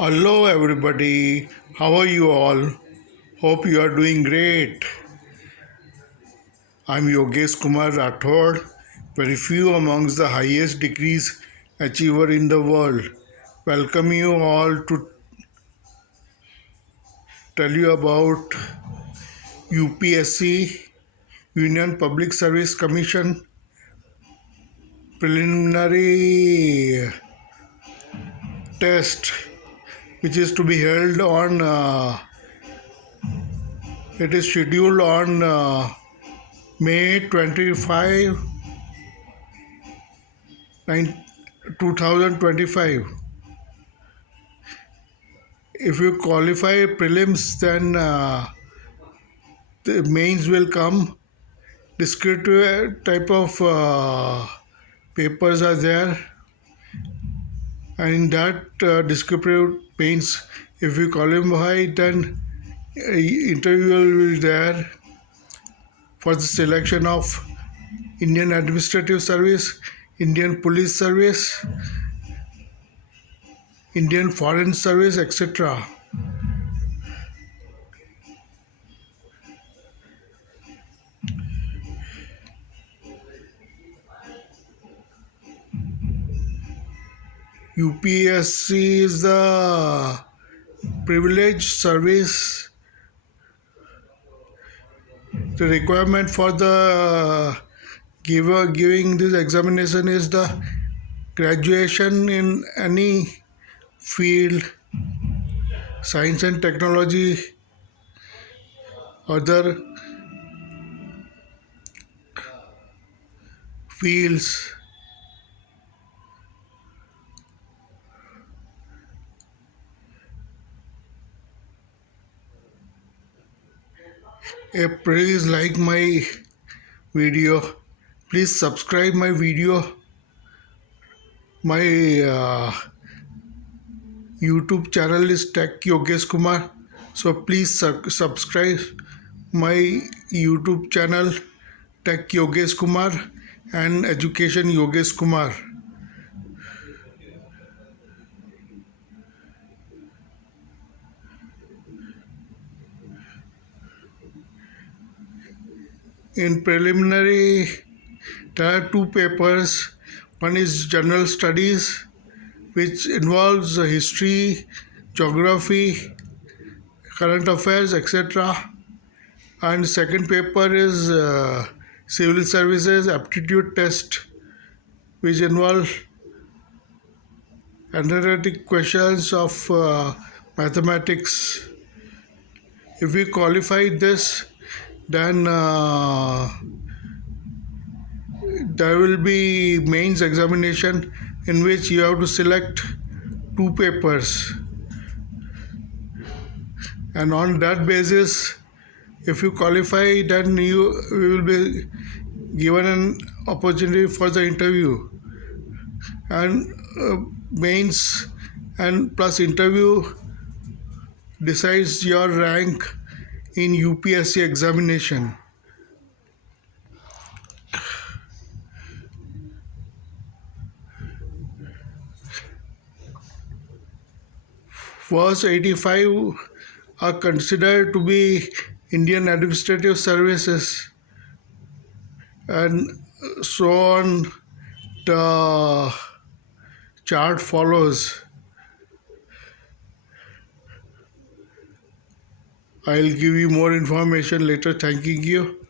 Hello, everybody. How are you all? Hope you are doing great. I'm Yogeshkumar, very few amongst the highest degrees achiever in the world. Welcome you all to tell you about UPSC, Union Public Service Commission preliminary test, which is to be held on. It is scheduled on May 25, 2025. If you qualify prelims, then the mains will come. Descriptive type of papers are there, and in that descriptive mains, if you qualify, then interview will be there for the selection of Indian Administrative Service, Indian Police Service, Indian Foreign Service, etc. UPSC is the privileged service. The requirement for the giver giving this examination is the graduation in any field, science and technology, other fields. Please like my video. Please subscribe my video. My YouTube channel is Tech Yogeshkumar. So please subscribe my YouTube channel Tech Yogeshkumar and Education Yogeshkumar. In preliminary, there are two papers. One is General Studies, which involves history, geography, current affairs, etc. And second paper is Civil Services Aptitude Test, which involves analytic questions of mathematics. If we qualify this, then there will be mains examination in which you have to select two papers, and on that basis, if you qualify, then you will be given an opportunity for the interview, and mains and plus interview decides your rank in UPSC examination. First 85 are considered to be Indian Administrative Services, and so on the chart follows. I'll give you more information later. Thanking you.